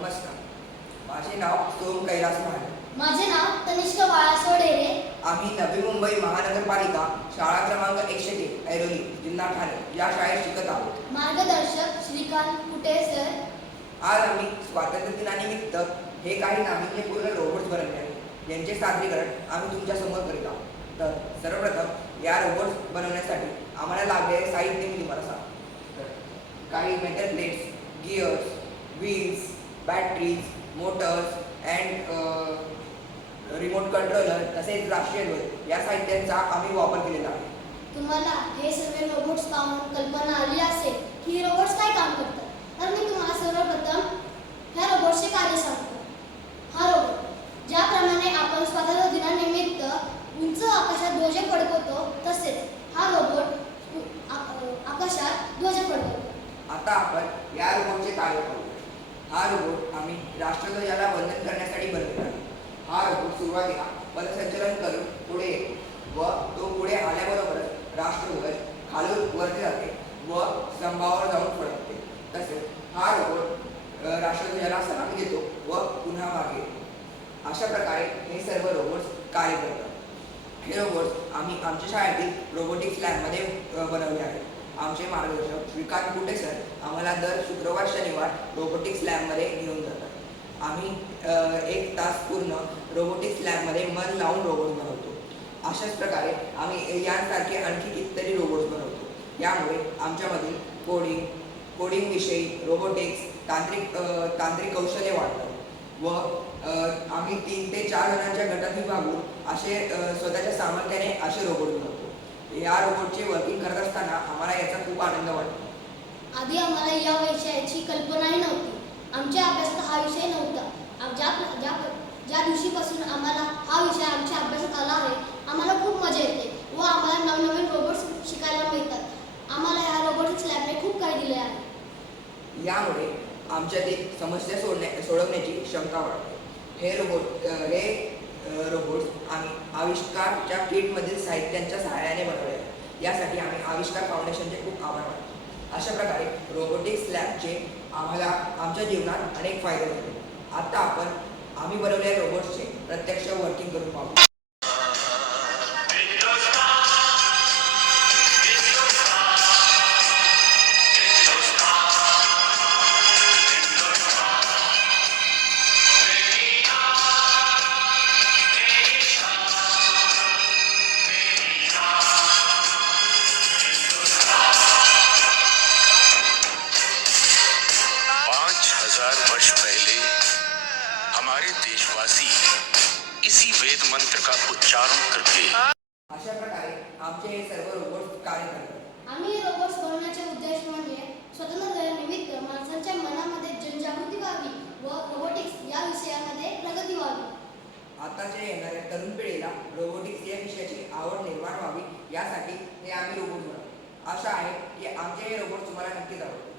नमस्कार. माझे नाव सोम कैलास महाले माझे नाव तनिष्क बाळासो डेरे आम्ही नवी मुंबई महानगरपालिका शाळा क्रमांक एकशे तीन ऐरोली जिल्हा ठाणे या शाळेत शिकत आहोत. मार्गदर्शक श्रीकांत कुटे सर. आज आम्ही स्वातंत्र्य दिनानिमित्त हे काही नाविन्यपूर्ण रोबोट्स बनवले आहेत. यांचे सादरीकरण आम्ही तुमच्यासमोर करीत आहोत. तर सर्वप्रथम या रोबोट्स बनवण्यासाठी आम्हाला लागलेले साहित्य मी तुम्हाला सांगतो तर काही metal plates gears wheels batteries motors and remote controller तसेच राष्ट्रीय ध्वज या साहित्यांचा आम्ही वापर केलेला आहे. तुम्हाला हे सर्व रोबोट्स पाहून कल्पना आली असेल की हे रोबोट्स काय काम करतात? तर मी तुम्हाला सर्वप्रथम ह्या रोबोटचे कार्य सांगतो. हा रोबोट ज्याप्रमाणे आपण स्वातंत्र्य दिनानिमित्त उंच आकाशात ध्वज फडकवतो तसेच हा रोबोट आकाशात ध्वज फडकवतो. आता आपण या रोबोटचे कार्य पाहू. हा रोबोट आम्ही राष्ट्रध्वजाला वंदन करण्यासाठी बनवला आहे हा रोबोट सुरुवातीला पदसंचलन करून पुढे येतो. व तो पुढे आल्याबरोबरच राष्ट्रध्वज खालून वरती जाते व स्तंभावर जाऊन फडकते तसेच हा रोबोट राष्ट्रध्वजाला सलाम देतो व पुन्हा मागे येतो. अशा प्रकारे हे सर्व रोबोट्स कार्य करतात. हे रोबोट्स आम्ही आमच्या शाळेतील रोबोटिक्स लॅबमध्ये बनवले आहेत. आमचे मार्गदर्शक श्रीकांत कुटे सर आम्हाला दर शुक्रवार शनिवार रोबोटिक्स लॅबमध्ये घेऊन जातात. आम्ही एक तास पूर्ण रोबोटिक्स लॅबमध्ये मन लावून रोबोट बनवतो. अशाच प्रकारे आम्ही यांसारखे आणखी कितीतरी रोबोट बनवतो. यामुळे आमच्यामधील कोडिंग कोडिंगविषयी रोबोटिक्स तांत्रिक तांत्रिक कौशल्य वाढतात व आम्ही तीन ते चार जणांच्या गटात विभागून असे स्वतःच्या सामर्थ्याने असे रोबोट बनवतो. या रोबोटचे वर्किंग करत असताना आम्हाला याचा खूप आनंद वाटतो आधी आम्हाला या विषयाची कल्पनाही नव्हती. आमच्या अभ्यासात हा विषय नव्हता. ज्या ज्या ज्या दिवशीपासून आम्हाला हा विषय आमच्या अभ्यासात आला आहे आम्हाला खूप मजा येते व आम्हाला नवनवीन रोबोट्स शिकायला मिळतात. आम्हाला ह्या रोबोटिक्स लॅबने खूप काही दिले आहे. यामुळे आमच्यातील समस्या सोडण्या सोडवण्याची क्षमता वाढते. हे रोबोट हे रोबोट्स आम्ही आविष्कारच्या किटमधील साहित्यांच्या सहाय्याने बनवले यासाठी आम्ही आविष्कार फाउंडेशनचे खूप आभार मानतो. अशा प्रकारे रोबोटिक्स लॅबचे आम्हाला आमच्या जीवनात अनेक फायदे होते. आता आपण आम्ही बनवलेल्या रोबोट्सचे प्रत्यक्ष वर्किंग करून पाहू. हमारे देशवासी इसी वेद मंत्र का उच्चारण करके। अशा प्रकारे आमचे हे सर्व रोबोट्स कार्य करतात. आम्ही रोबोट्स बनवण्याचे उद्देश म्हणजे स्वतंत्र दिनानिमित्त माणसांच्या मनामध्ये जनजागृती व्हावी व रोबोटिक्स या विषयामध्ये प्रगती व्हावी. आताच्या येणाऱ्या तरुण पिढीला रोबोटिक्स या विषयाची आवड निर्माण व्हावी यासाठी हे आम्ही रोबोट बनवतो. आशा आहे की आमचे हे रोबोट तुम्हाला नक्कीच आवडतील.